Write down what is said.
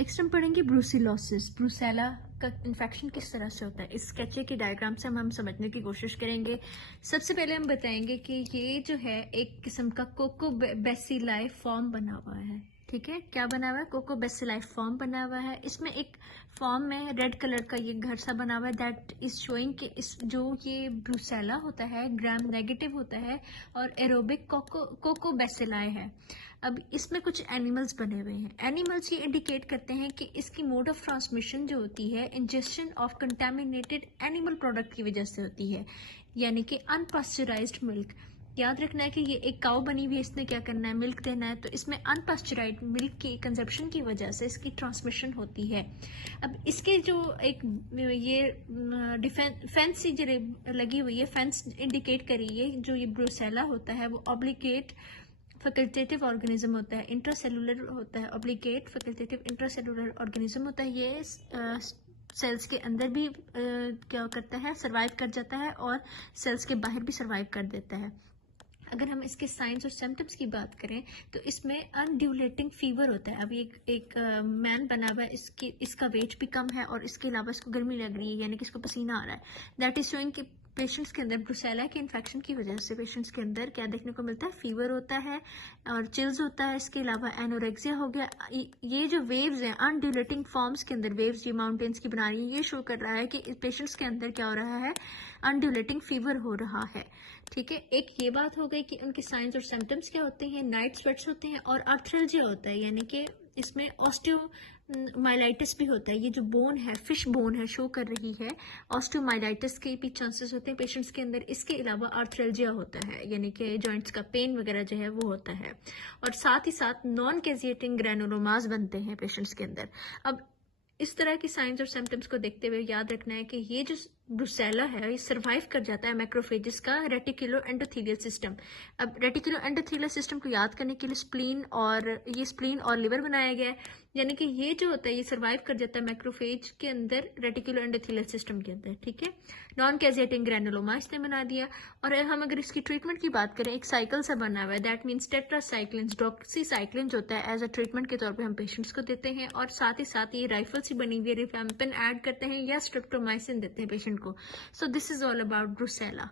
Next हम पढ़ेंगे brucellosis. Brucella का इन्फेक्शन किस तरह से होता है, इस स्केचे की डायग्राम से हम समझने की कोशिश करेंगे। सबसे पहले हम बताएंगे कि ये जो है एक किस्म का कोकोबैसिलाई फॉर्म बना हुआ है। ठीक है, क्या बना हुआ है? कोकोबैसिलाई फॉर्म बना हुआ है। इसमें एक फॉर्म में रेड कलर का ये घर सा बना हुआ है, दैट इज शोइंग कि इस जो ये ब्रूसेला होता है ग्राम नेगेटिव होता है और एरोबिक कोकोबैसिलाई है। अब इसमें कुछ एनिमल्स बने हुए हैं। एनिमल्स ये इंडिकेट करते हैं कि इसकी मोड ऑफ ट्रांसमिशन जो होती है injection of contaminated animal product की वजह से होती है, यानी कि अनपास्चराइज्ड मिल्क। याद रखना है कि ये एक काऊ बनी हुई है, इसने क्या करना है? मिल्क देना है। तो इसमें अनपास्चराइज्ड मिल्क की कंजप्शन की वजह से इसकी ट्रांसमिशन होती है। अब इसके जो एक ये फेंस सी जो लगी हुई है, फेंस इंडिकेट करी है जो ये ब्रूसेला होता है वो ऑब्लिगेट फैकल्टेटिव ऑर्गेनिज्म होता है, इंट्रासेलुलर होता है। ऑब्लिगेट फैकल्टेटिव इंट्रासेलुलर ऑर्गेनिज्म होता है। ये सेल्स के अंदर भी क्या करता है? सर्वाइव कर जाता है और सेल्स के बाहर भी सर्वाइव कर देता है। अगर हम इसके साइंस और सिम्टम्स की बात करें तो इसमें अनड्यूलेटिंग फीवर होता है। अभी एक मैन बना हुआ है, इसका वेट भी कम है और इसके अलावा इसको गर्मी लग रही है, यानी कि इसको पसीना आ रहा है। दैट इज शोइंग कि पेशेंट्स के अंदर ब्रूसेला के इन्फेक्शन की वजह से पेशेंट्स के अंदर क्या देखने को मिलता है? फीवर होता है और चिल्स होता है। इसके अलावा एनोरेक्सिया हो गया। ये जो वेव्स हैं अनड्यूलेटिंग फॉर्म्स के अंदर, वेव्स ये माउंटेन्स की बना रही है, ये शो कर रहा है कि पेशेंट्स के अंदर क्या हो रहा है? अनड्यूलेटिंग फीवर हो रहा है। ठीक है, एक ये बात हो गई कि उनके साइंस और सिम्टम्स क्या होते हैं। नाइट स्वेट्स होते हैं और आर्थ्रल्जिया होता है, यानी कि इसमें ऑस्टियोमाइलाइटिस भी होता है। ये जो बोन है, फिश बोन है, शो कर रही है। ऑस्टियोमाइलाइटिस के भी चांसेस होते हैं पेशेंट्स के अंदर। इसके अलावा आर्थ्रल्जिया होता है, यानी कि जॉइंट्स का पेन वगैरह जो है वो होता है। और साथ ही साथ नॉन कैजिएटिंग ग्रैनुलोमास बनते हैं पेशेंट्स के अंदर। अब इस तरह की साइंस और सिम्टम्स को देखते हुए याद रखना है कि ये जो ब्रूसेला है ये सर्वाइव कर जाता है मैक्रोफेजेस का रेटिकुलो एंडोथेलियल सिस्टम। अब रेटिकुलो एंडोथेलियल सिस्टम को याद करने के लिए स्प्लीन और लिवर बनाया गया है, यानी कि ये जो होता है ये सर्वाइव कर जाता है मैक्रोफेज के अंदर रेटिकुलो एंडोथेलियल सिस्टम के अंदर। ठीक है, नॉन कैजिएटिंग ग्रैनुलोमा इसने बना दिया। और हम अगर इसकी ट्रीटमेंट की बात करें, एक साइकिल सा बना हुआ है, दैट मीन्स टेट्रासाइक्लिन, डॉक्सीसाइक्लिन होता है एज अ ट्रीटमेंट के तौर पर हम पेशेंट्स को देते हैं। और साथ ही साथ ये राइफल सी बनी हुई है, रिफैम्पिन ऐड करते हैं या स्ट्रेप्टोमाइसिन देते हैं पेशेंट को। So this is all about brucella.